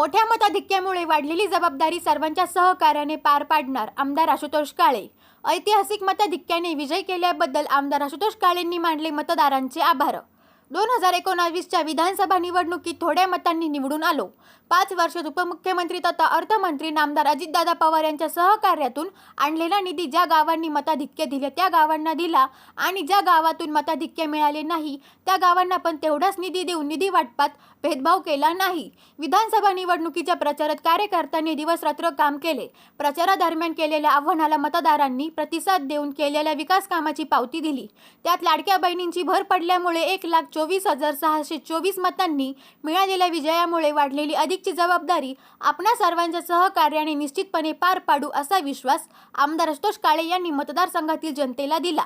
मोठ्या मताधिक्यामुळे वाढलेली जबाबदारी सर्वांच्या सहकार्याने पार पाडणार आमदार आशुतोष काळे. ऐतिहासिक मताधिक्याने विजय केल्याबद्दल आमदार आशुतोष काळेंनी मांडले मतदारांचे आभार. दोन हजार एकोणावीसच्या विधानसभा निवडणुकीत थोड्या मतांनी निवडून आलो. पाच वर्षात उपमुख्यमंत्री तथा अर्थमंत्री नामदार अजितदादा पवार यांच्या सहकार्यातून आणलेला निधी ज्या गावांनी मताधिक्य दिले त्या गावांना दिला आणि ज्या गावातून मताधिक्य मिळाले नाही त्या गावांना पण तेवढाच निधी देऊन निधी वाटपात भेदभाव केला नाही. विधानसभा निवडणुकीच्या प्रचारात कार्यकर्त्यांनी दिवस रात्र काम केले. प्रचारादरम्यान केलेल्या आव्हानाला मतदारांनी प्रतिसाद देऊन केलेल्या विकास कामाची पावती दिली. त्यात लाडक्या बहिणींची भर पडल्यामुळे एक लाख चोवीस हजार सहाशे चोवीस मतांनी मिळालेल्या विजयामुळे वाढलेली अधिक अधिकची जबाबदारी आपणा सर्वांच्या सहकार्याने निश्चितपणे पार पाडू असा विश्वास आमदार आशुतोष काळे यांनी मतदारसंघातील जनतेला दिला.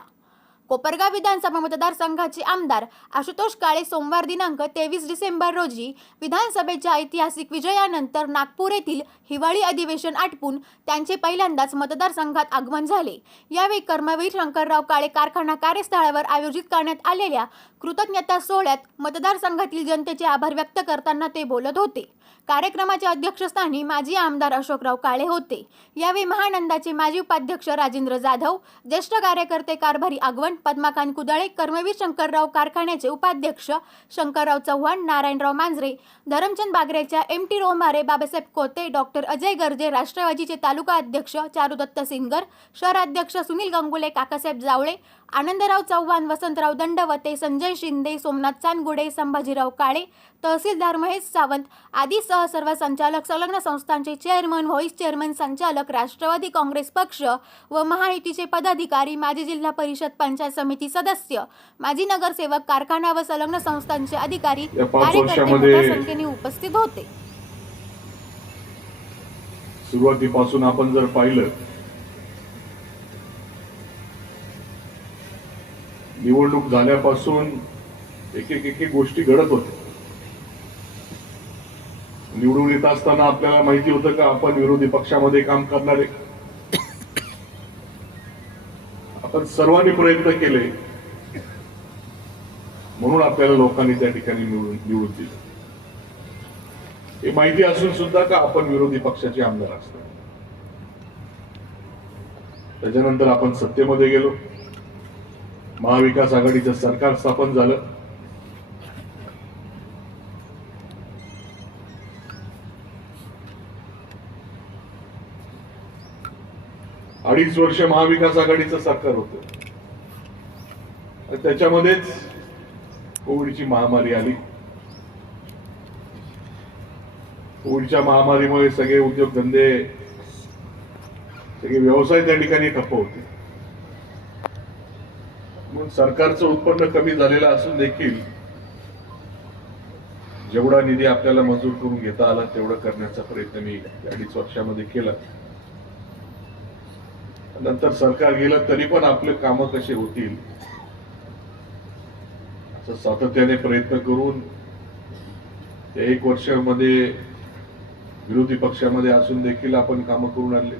कोपरगाव विधानसभा मतदारसंघाचे आमदार आशुतोष काळे सोमवार दिनांक तेवीस डिसेंबर रोजी विधानसभेच्या ऐतिहासिक विजयानंतर नागपूर येथील हिवाळी अधिवेशन आटपून त्यांचे पहिल्यांदाच मतदारसंघात आगमन झाले. यावेळी कर्मवीर शंकरराव काळे कारखाना कार्यस्थळावर आयोजित करण्यात आलेल्या कृतज्ञता सोहळ्यात मतदारसंघातील जनतेचे आभार व्यक्त करताना ते बोलत होते. कार्यक्रमाच्या अध्यक्षस्थानी माजी आमदार अशोकराव काळे होते. यावेळी महानंदाचे माजी उपाध्यक्ष राजेंद्र जाधव ज्येष्ठ कार्यकर्ते कारभारी आगवण पद्माकांत कुदळे कर्मवीर शंकरराव कारखान्याचे उपाध्यक्ष Shankarrao Chavan Narayanrao Manjare Dharamchand बागरेच्या M T Romare Babasaheb Kote doctor Ajay Garje राष्ट्रवादीचे तालुका अध्यक्ष चारुदत्त सिंगर शहराध्यक्ष सुनील गंगुले काकासाहेब जावळे आनंदराव चव्हाण वसंतराव दंडवते संजय शिंदे सोमनाथ चांदगुडे संभाजीराव काळे तहसीलदार महेश सावंत आदीसह सर्व संचालक संलग्न संस्थांचे चेअरमन व्हाईस चेअरमन संचालक राष्ट्रवादी काँग्रेस पक्ष व महायुतीचे पदाधिकारी माजी जिल्हा परिषद पंचायत समिती सदस्य माजी नगरसेवक कारखाना व संलग्न संस्थांचे अधिकारी कार्यकर्ते मोठ्या संख्येने उपस्थित होते. सुरुवातीपासून आपण जर पाहिलं निवडणूक झाल्यापासून एक एक एक एक गोष्टी घडत होत्या. निवडून येत असताना आपल्याला माहिती होतं का आपण विरोधी पक्षामध्ये काम करणारे आपण सर्वांनी प्रयत्न केले. म्हणून आपल्याला लोकांनी त्या ठिकाणी निवडून निवडून दिलं. हे माहिती असून सुद्धा का आपण विरोधी पक्षाचे आमदार असतो? त्याच्यानंतर आपण सत्तेमध्ये गेलो. महाविकास आघाडीचं सरकार स्थापन झालं. अडीच वर्ष महाविकास आघाडीचं सरकार होत. त्याच्यामध्येच कोविडची महामारी आली. कोविडच्या महामारीमुळे सगळे उद्योगधंदे सगळे व्यवसाय त्या ठिकाणी ठप्प होते. सरकारचं उत्पन्न कमी झालेलं असून देखील जेवढा निधी आपल्याला मंजूर करून घेता आला तेवढा करण्याचा प्रयत्न मी अडीच वर्षामध्ये केला. नंतर सरकार गेलं तरी पण आपले कामं कसे होतील असं सातत्याने प्रयत्न करून ते एक वर्षामध्ये विरोधी पक्षामध्ये असून देखील आपण कामं करून आणले.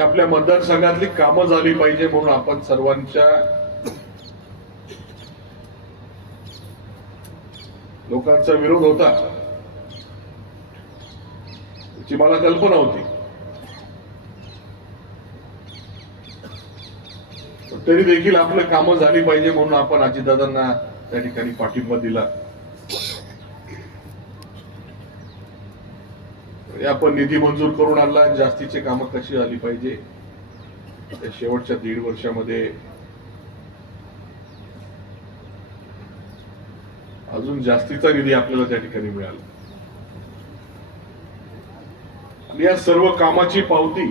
आपल्या मतदारसंघातली कामं झाली पाहिजे म्हणून आपण सर्वांच्या लोकांचा विरोध होता. याची मला कल्पना होती. तरी देखील आपलं कामं झाली पाहिजे म्हणून आपण अजितदादांना त्या ठिकाणी पाठिंबा दिला. आपण निधी मंजूर करून आणला आणि जास्तीचे कामं कशी झाली पाहिजे? त्या शेवटच्या दीड वर्षामध्ये अजून जास्तीचा निधी आपल्याला त्या ठिकाणी मिळाला. आणि या सर्व कामाची पावती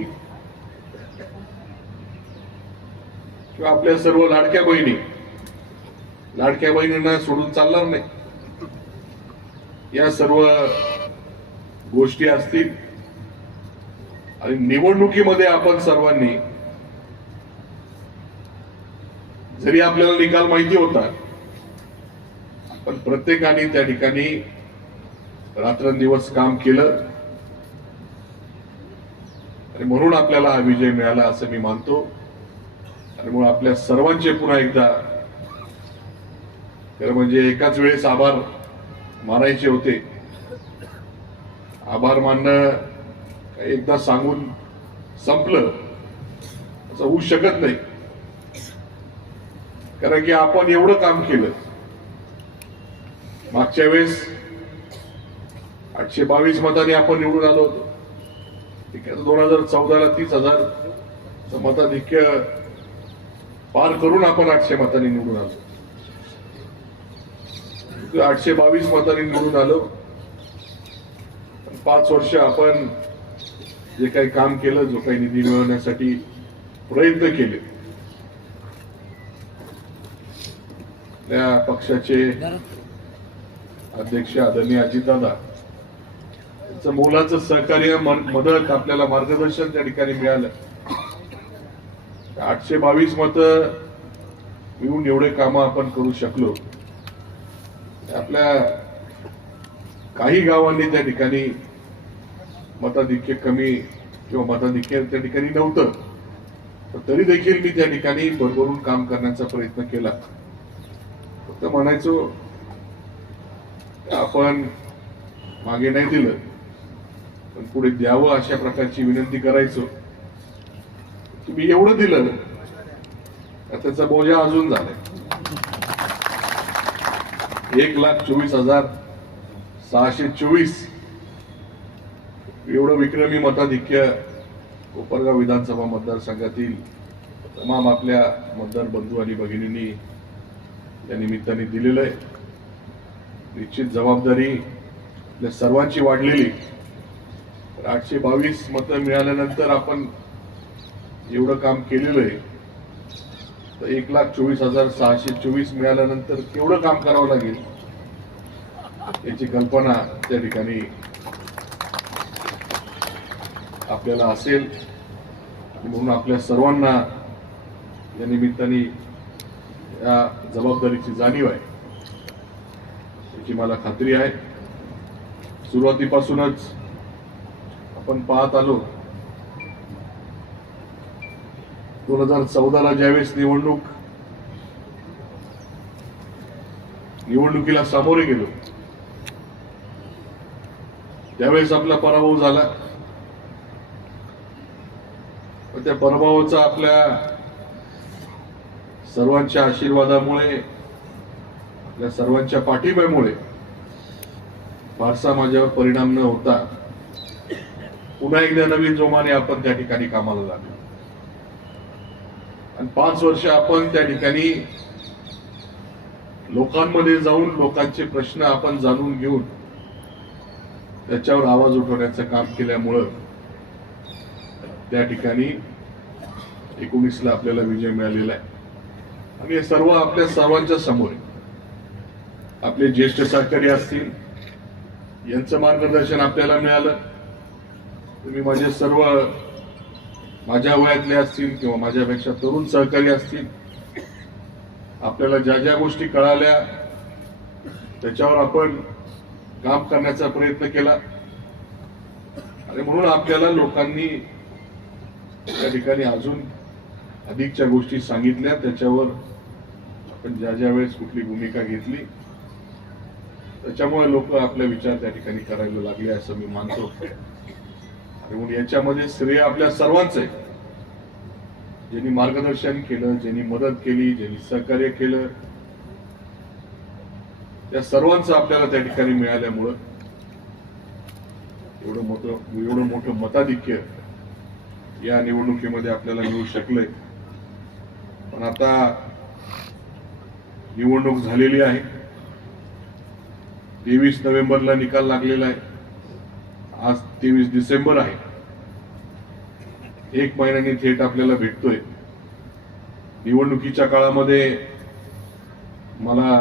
किंवा आपल्या सर्व लाडक्या बहिणी लाडक्या बहिणींना सोडून चालणार नाही. या सर्व गोष्टी असतील. आणि निवडणुकीमध्ये आपण सर्वांनी जरी आपल्याला निकाल माहिती होता पण प्रत्येकाने त्या ठिकाणी रात्रंदिवस काम केलं. आणि म्हणून आपल्याला हा विजय मिळाला असं मी मानतो. आणि म्हणून आपल्या सर्वांचे पुन्हा एकदा खरं म्हणजे एकाच वेळेस आभार मानायचे होते. आभार मानणं एकदा सांगून संपलं. असं होऊ शकत नाही. कारण की आपण एवढं काम केलं. मागच्या वेळेस आठशे बावीस मतांनी आपण निवडून आलो होतो. ठीक आहे दोन हजार चौदाला तीस हजार मताधिक्य पार करून आपण आठशे मतांनी निवडून आलो. आठशे बावीस मतांनी निवडून आलो. पाच वर्ष आपण जे काही काम केलं जो काही निधी मिळवण्यासाठी प्रयत्न केले. त्या पक्षाचे अध्यक्ष आदरणीय अजितदादा त्यांचं मोलाचं सहकार्य मदत आपल्याला मार्गदर्शन त्या ठिकाणी मिळालं. आठशे बावीस मत मिळून एवढे कामं आपण करू शकलो. आपल्या काही गावांनी त्या ठिकाणी मताधिक्य कमी किंवा मताधिक्य त्या ठिकाणी नव्हतं. तरी देखील मी त्या ठिकाणी भरभरून काम करण्याचा प्रयत्न केला. फक्त म्हणायचो आपण मागे नाही दिलं पण पुढे द्यावं अशा प्रकारची विनंती करायचो. तुम्ही एवढं दिलं त्याचा बोजा अजून झालाय? एक लाख चोवीस हजार सहाशे चोवीस एवढं विक्रमी मताधिक्य कोपरगाव विधानसभा मतदारसंघातील तमाम आपल्या मतदार बंधू आणि भगिनींनी या निमित्ताने दिलेलं आहे. निश्चित जबाबदारी आपल्या सर्वांची वाढलेली. तर आठशे बावीस मतं मिळाल्यानंतर आपण एवढं काम केलेलं आहे. तर एक लाख चोवीस हजार सहाशे चोवीस मिळाल्यानंतर केवढं काम करावं लागेल याची कल्पना त्या ठिकाणी आपल्याला असेल म्हणून आपल्या सर्वांना या निमित्ताने या जबाबदारीची जाणीव आहे याची मला खात्री आहे. सुरुवातीपासूनच आपण पाहत आलो. दोन हजार चौदाला ज्यावेळेस निवडणूक निवडणुकीला सामोरे गेलो त्यावेळेस आपला पराभव झाला. त्या पराभवाचा आपल्या सर्वांच्या आशीर्वादामुळे आपल्या सर्वांच्या पाठिंब्यामुळे फारसा माझ्यावर परिणाम न होता पुन्हा एकदा नवीन जोमाने आपण त्या ठिकाणी कामाला लागलो. आणि पाच वर्ष आपण त्या ठिकाणी लोकांमध्ये जाऊन लोकांचे प्रश्न आपण जाणून घेऊन त्याच्यावर आवाज उठवण्याचं काम केल्यामुळं त्या ठिकाणी एकोणीसला आपल्याला विजय मिळालेला आहे. आणि हे सर्व आपल्या सर्वांच्या समोर आहे. आपले ज्येष्ठ सहकारी असतील यांचं मार्गदर्शन आपल्याला मिळालं. तुम्ही माझे सर्व माझ्या वयातले असतील किंवा माझ्यापेक्षा तरुण सहकारी असतील आपल्याला ज्या ज्या गोष्टी कळाल्या त्याच्यावर आपण काम करण्याचा प्रयत्न केला. आणि म्हणून आपल्याला लोकांनी त्या ठिकाणी अजून अधिकच्या गोष्टी सांगितल्या त्याच्यावर आपण ज्या ज्या वेळेस कुठली भूमिका घेतली त्याच्यामुळे लोक आपले विचार त्या ठिकाणी करायला लागले असं मी मानतो. आणि म्हणून याच्यामध्ये श्रेय आपल्या सर्वांचं आहे. ज्यांनी मार्गदर्शन केलं ज्यांनी मदत केली ज्यांनी सहकार्य केलं त्या सर्वांचं आपल्याला त्या ठिकाणी मिळाल्यामुळं एवढं मोठं एवढं मोठं मताधिक्य या निवडणुकीमध्ये आपल्याला मिळू शकलंय. पण आता निवडणूक झालेली आहे. तेवीस नोव्हेंबरला निकाल लागलेला आहे. आज तेवीस डिसेंबर आहे. एक महिन्याने थेट आपल्याला भेटतोय. निवडणुकीच्या काळामध्ये मला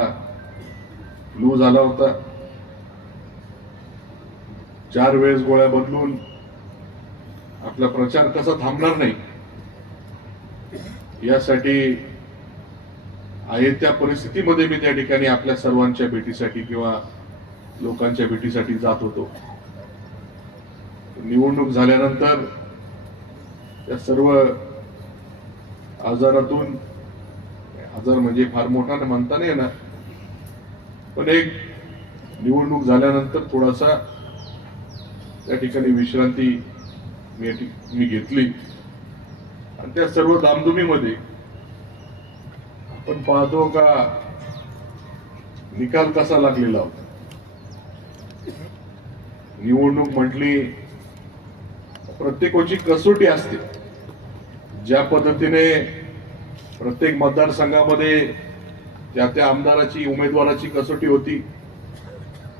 फ्लू झाला होता. चार वेळेस गोळ्या बदलून आपला प्रचार कसा थांबणार नाही? यासाठी आहे त्या परिस्थितीमध्ये मी त्या ठिकाणी आपल्या सर्वांच्या भेटीसाठी किंवा लोकांच्या भेटीसाठी जात होतो. निवडणूक झाल्यानंतर त्या सर्व आजारातून आजार म्हणजे फार मोठा म्हणता नाही येणार पण एक निवडणूक झाल्यानंतर थोडासा त्या ठिकाणी विश्रांती मी घेतली. आणि त्या सर्व दामधुमीमध्ये आपण पाहतो का निकाल कसा लागलेला होता? निवडणूक म्हटली प्रत्येकाची कसोटी असते. ज्या पद्धतीने प्रत्येक मतदारसंघामध्ये त्या त्या आमदाराची उमेदवाराची कसोटी होती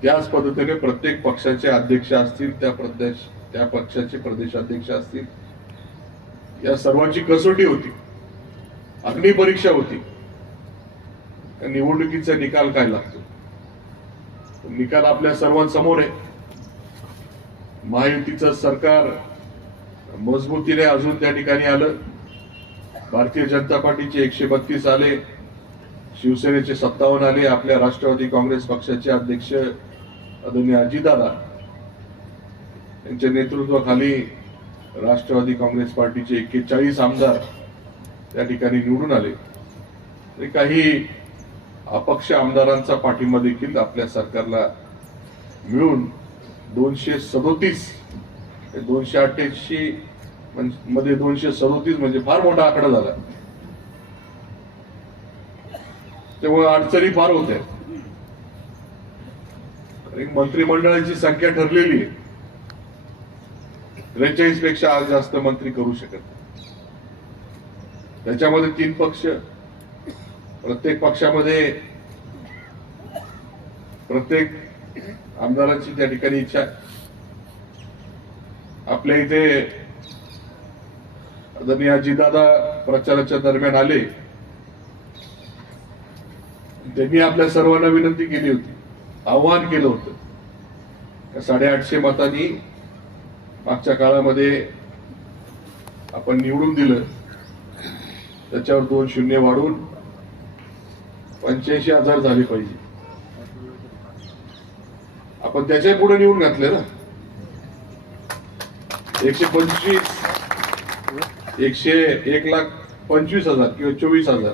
त्याच पद्धतीने प्रत्येक पक्षाचे अध्यक्ष असतील त्या प्रदेश त्या पक्षाचे प्रदेशाध्यक्ष असतील या सर्वांची कसोटी होती. अग्निपरीक्षा होती. त्या निवडणुकीचा निकाल काय लागतो? निकाल आपल्या सर्वांसमोर आहे. महायुतीचं सरकार मजबूतीने अजून त्या ठिकाणी आलं. भारतीय जनता पार्टीचे एकशे बत्तीस आले. शिवसेनेचे सत्तावन्न आले. आपल्या राष्ट्रवादी काँग्रेस पक्षाचे अध्यक्ष आदरणीय अजितदादा यांच्या नेतृत्वाखाली राष्ट्रवादी काँग्रेस पार्टीचे एक्केचाळीस आमदार त्या ठिकाणी निवडून आले. आणि काही अपक्ष आमदारांचा पाठिंबा देखील आपल्या सरकारला मिळून दोनशे सदोतीस दोनशे अठ्ठ्याऐंशी मध्ये दोनशे सदोतीस म्हणजे फार मोठा आकडा झाला. त्यामुळे अडचणी फार होत्या मंत्रिमंडळाची संख्या ठरलेली आहे. त्रेचाळीसपेक्षा आज जास्त मंत्री करू शकत नाही. त्याच्यामध्ये तीन पक्ष प्रत्येक पक्षामध्ये प्रत्येक आमदाराची त्या ठिकाणी इच्छा आपल्या इथे आदरणीय अजितदादा प्रचाराच्या दरम्यान आले. त्यांनी आपल्या सर्वांना विनंती केली होती. आव्हान केलं होतं. साडेआठशे मतांनी मागच्या काळामध्ये आपण निवडून दिलं त्याच्यावर दोन शून्य वाढून पंच्याऐंशी हजार झाले पाहिजे. आपण त्याच्या पुढे निवडून घातले ना. एकशे पंचवीस एकशे एक लाख पंचवीस हजार किंवा चोवीस हजार.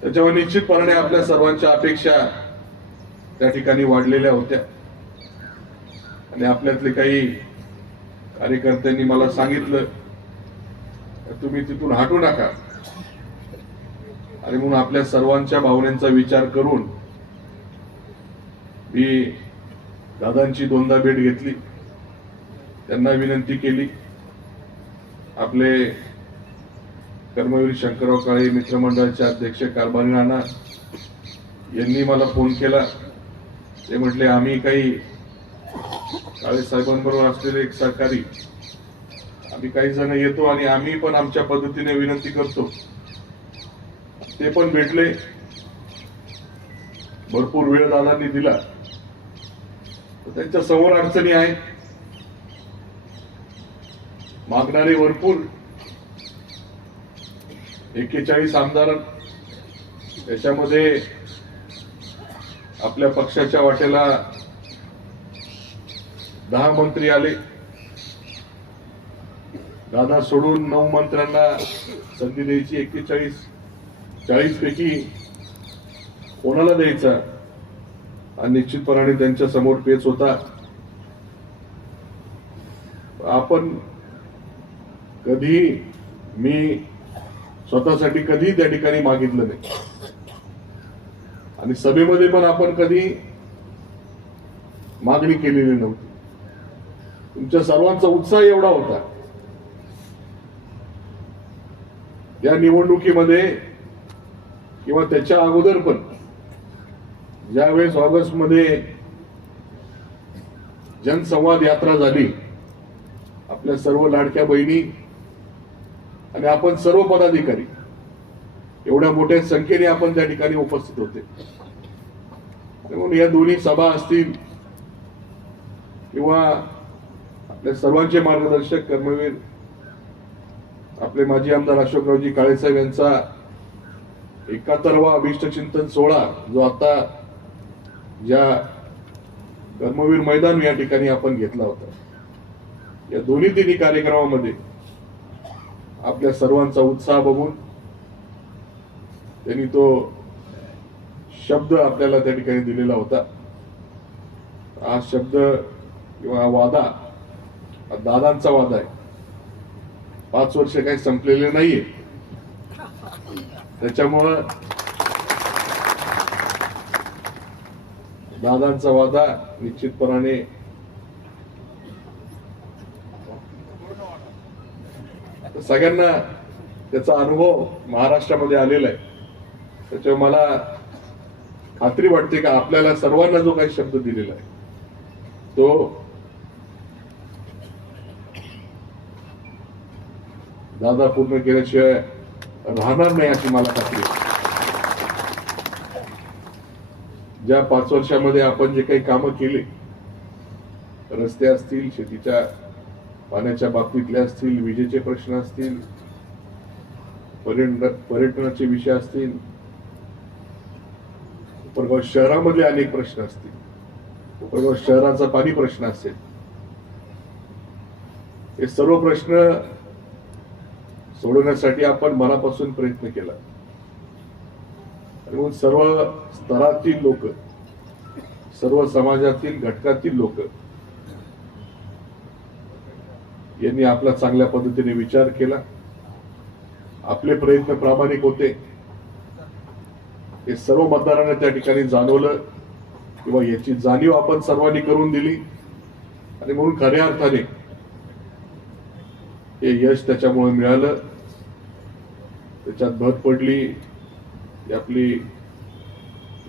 त्याच्यावर निश्चितपणे आपल्या सर्वांच्या अपेक्षा त्या ठिकाणी वाढलेल्या होत्या. आणि आपल्यातले काही कार्यकर्त्यांनी मला सांगितलं तुम्ही तिथून हटू नका. आणि म्हणून आपल्या सर्वांच्या भावनेचा विचार करून मी दादांची दोनदा भेट घेतली. त्यांना विनंती केली. आपले कर्मवीर शंकरराव काळे मित्रमंडळाचे अध्यक्ष कारभारी राणा यांनी मला फोन केला. ते म्हटले आम्ही काही काळे साहेबांबरोबर असलेले एक सहकारी आम्ही काही जण येतो आणि आम्ही पण आमच्या पद्धतीने विनंती करतो. ते पण भेटले. भरपूर वेळ दादांनी दिला. त्यांच्यासमोर अडचणी आहेत. मागणारे भरपूर. एक्केचाळीस आमदार. त्याच्यामध्ये आपल्या पक्षाच्या वाटेला दहा मंत्री आले. दादा सोडून नऊ मंत्र्यांना संधी द्यायची एक्केचाळीस. चाळीस पैकी कोणाला द्यायचा? हा निश्चितपणाने त्यांच्यासमोर पेच होता. आपण कधी मी स्वतःसाठी कधी त्या ठिकाणी मागितलं नाही. आणि सभेमध्ये पण आपण कधी मागणी केलेली नव्हती. तुमच्या सर्वांचा उत्साह एवढा होता. या निवडणुकीमध्ये किंवा त्याच्या अगोदर पण ज्यावेळेस ऑगस्टमध्ये जनसंवाद यात्रा झाली आपल्या सर्व लाडक्या बहिणी आणि आपण सर्व पदाधिकारी एवढ्या मोठ्या संख्येने आपण त्या ठिकाणी उपस्थित होते. म्हणून या दोन्ही सभा असतील किंवा आपल्या सर्वांचे मार्गदर्शक कर्मवीर आपले माजी आमदार अशोकरावजी काळेसाहेब यांचा एकाहत्तरवा अभिष्ट चिंतन सोहळा जो आता ज्या कर्मवीर मैदान या ठिकाणी आपण घेतला होता. या दोन्ही तिन्ही कार्यक्रमामध्ये आपल्या सर्वांचा उत्साह बघून त्यांनी तो शब्द आपल्याला त्या ठिकाणी दिलेला होता. हा शब्द किंवा वादा दादांचा वादा आहे. पाच वर्ष काही संपलेले नाहीये. त्याच्यामुळं दादांचा वादा निश्चितपणाने सगळ्यांना त्याचा अनुभव महाराष्ट्रामध्ये आलेला आहे. त्याच्यामुळे मला खात्री वाटते का आपल्याला सर्वांना जो काही शब्द दिलेला आहे तो दादा पूर्ण केल्याशिवाय राहणार नाही अशी मला खात्री ज्या पाच वर्षामध्ये आपण जे काही कामं केले रस्ते असतील शेतीच्या पाण्याच्या बाबतीतले असतील विजेचे प्रश्न असतील पर्यटन पर्यटनाचे विषय असतील उपरगाव शहरामध्ये अनेक प्रश्न असतील उपरगाव शहराचा पाणी प्रश्न असेल हे सर्व प्रश्न सोडवण्यासाठी आपण मनापासून प्रयत्न केला. आणि मग सर्व स्तरातील लोक सर्व समाजातील घटकातील लोक यांनी आपला चांगल्या पद्धतीने विचार केला. आपले प्रयत्न प्रामाणिक होते. हे सर्व मतदारांना त्या ठिकाणी जाणवलं किंवा याची जाणीव आपण सर्वांनी करून दिली. आणि म्हणून खऱ्या अर्थाने हे यश त्याच्यामुळे मिळालं. त्याच्यात भर पडली आपली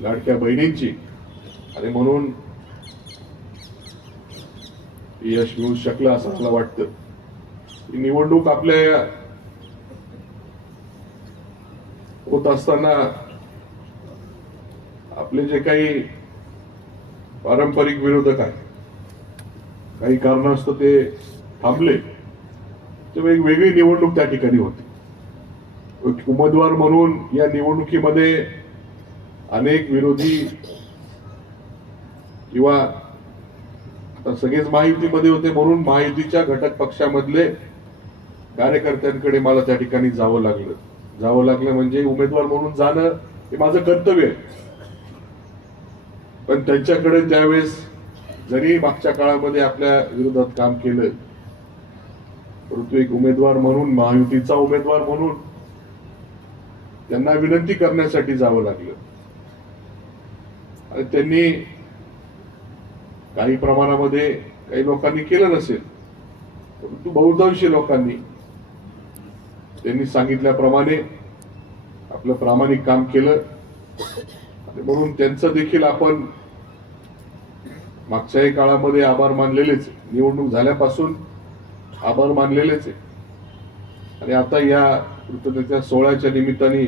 लाडक्या बहिणींची. आणि म्हणून यश मिळू शकलं असं मला वाटतं. ही निवडणूक आपल्या होत असताना आपले जे काही पारंपरिक विरोधक आहेत काही कारणास्तव ते थांबले. तेव्हा एक वेगळी निवडणूक त्या ठिकाणी होती. उमेदवार म्हणून या निवडणुकीमध्ये अनेक विरोधी किंवा सगळेच महायुतीमध्ये होते म्हणून महायुतीच्या घटक पक्षामधले कार्यकर्त्यांकडे मला त्या ठिकाणी जावं लागलं. जावं लागलं म्हणजे उमेदवार म्हणून जाणं हे माझं कर्तव्य आहे. पण त्यांच्याकडे त्यावेळेस जरी मागच्या काळामध्ये आपल्या विरोधात काम केलं परंतु एक उमेदवार म्हणून महायुतीचा उमेदवार म्हणून त्यांना विनंती करण्यासाठी जावं लागलं. आणि त्यांनी काही प्रमाणामध्ये काही लोकांनी केलं नसेल परंतु बहुतांशी लोकांनी त्यांनी सांगितल्याप्रमाणे आपलं प्रामाणिक काम केलं. आणि म्हणून त्यांचं देखील आपण मागच्याही काळामध्ये आभार मानलेलेच. निवडणूक झाल्यापासून आभार मानलेलेच आहे. आणि आता या कृतज्ञतेच्या सोहळ्याच्या निमित्ताने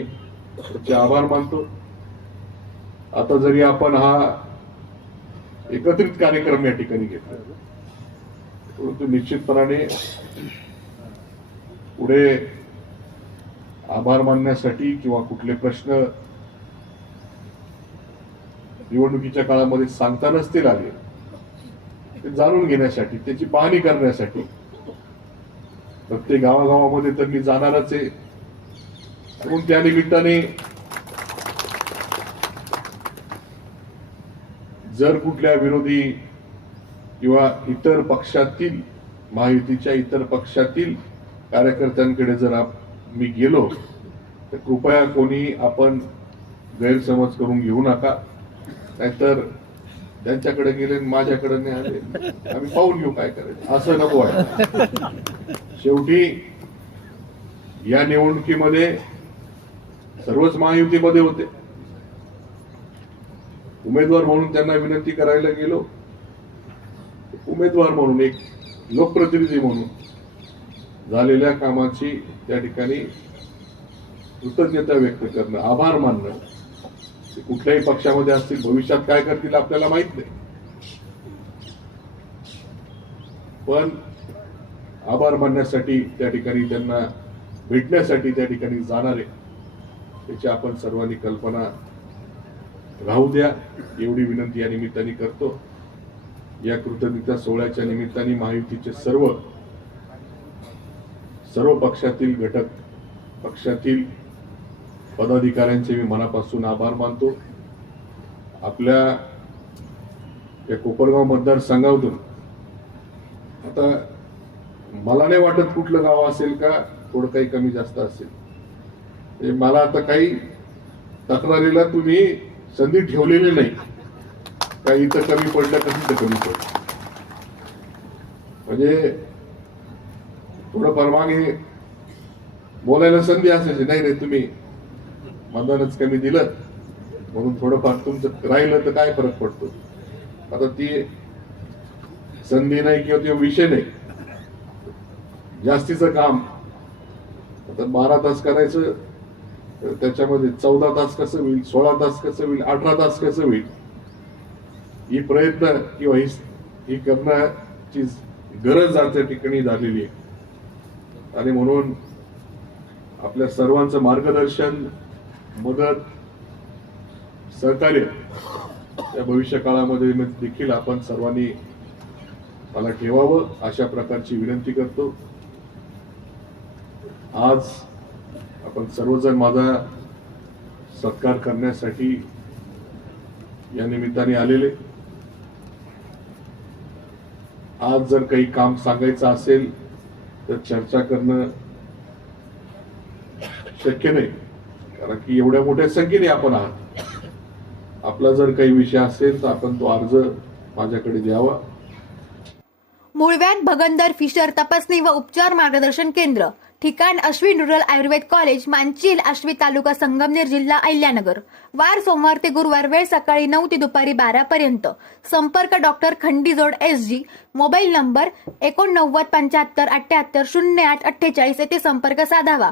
त्याचे आभार मानतो. आता जरी आपण हा एकत्रित कार्यक्रम या ठिकाणी घेतला परंतु निश्चितपणाने पुढे आभार मानण्यासाठी किंवा कुठले प्रश्न निवडणुकीच्या काळामध्ये सांगता नसतील आले ते जाणून घेण्यासाठी त्याची पाहणी करण्यासाठी प्रत्येक गावागावामध्ये तर मी जाणारच आहे. म्हणून त्या निमित्ताने जर कुठल्या विरोधी किंवा इतर पक्षातील महायुतीच्या इतर पक्षातील कार्यकर्त्यांकडे जर आप- मी गेलो तर कृपया कोणी आपण गैरसमज करून घेऊ नका. नाहीतर त्यांच्याकडे गेले आणि माझ्याकडे नाही आले. आम्ही पाहून घेऊ काय करायचं. असं नको आहे. शेवटी या निवडणुकीमध्ये सर्वच महायुतीमध्ये होते. उमेदवार म्हणून त्यांना विनंती करायला गेलो. उमेदवार म्हणून एक लोकप्रतिनिधी म्हणून झालेल्या कामाची त्या ठिकाणी कृतज्ञता व्यक्त करणं आभार मानणं ते कुठल्याही पक्षामध्ये असतील भविष्यात काय करतील आपल्याला माहीत नाही. पण आभार मानण्यासाठी त्या ठिकाणी त्यांना भेटण्यासाठी त्या ठिकाणी जाणारे त्याची आपण सर्वांनी कल्पना राहू द्या. एवढी विनंती या निमित्ताने करतो. या कृतज्ञता सोहळ्याच्या निमित्ताने महायुतीचे सर्व सर्व पक्षातील घटक पक्षातील पदाधिकाऱ्यांचे मी मनापासून आभार मानतो. आपल्या या कोपरगाव मतदारसंघातून आता मला नाही वाटत कुठलं गाव असेल का थोडं काही कमी जास्त असेल. हे मला आता काही तक्रारीला तुम्ही संधी ठेवलेली नाही. का इथं कमी पडलं का तिथं कमी पडलं. म्हणजे थोडं मागे बोलायला संधी असायची. नाही रे तुम्ही मतदानच कमी दिलं म्हणून थोडंफार तुमचं राहिलं तर काय फरक पडतो? आता ती संधी नाही किंवा तो विषय नाही. जास्तीचं काम. आता बारा तास करायचं त्याच्यामध्ये चौदा तास कसं होईल सोळा तास कसं होईल अठरा तास कसं होईल? ही प्रयत्न किंवा ही ही करण्याची गरज आजच्या ठिकाणी झालेली आहे. आणि म्हणून आपल्या सर्वांचं मार्गदर्शन मदत सहकार्य या भविष्य काळामध्ये देखील आपण सर्वांनी मला ठेवावं अशा प्रकारची विनंती करतो. आज आपण सर्वजण माझा सत्कार करण्यासाठी या निमित्ताने आलेले. आज जर काही काम सांगायचं असेल तर चर्चा करणं शक्य नाही. कारण की एवढ्या मोठ्या संख्येने आपण आहात. आपला जर काही विषय असेल तर आपण तो अर्ज माझ्याकडे द्यावा. मुळव्यात भगंदर फिशर तपासणी व उपचार मार्गदर्शन केंद्र ठिकाण अश्विन रुरल आयुर्वेद कॉलेज मांचील आश्वी तालुका संगमनेर जिल्हा अहिल्यानगर. वार सोमवार ते गुरुवार वेळ सकाळी नऊ ते दुपारी बारा पर्यंत. संपर्क doctor Khandijod S G mobile number एकोणनव्वद पंच्याहत्तर अठ्याहत्तर शून्य आठ अठ्ठेचाळीस येथे संपर्क साधावा.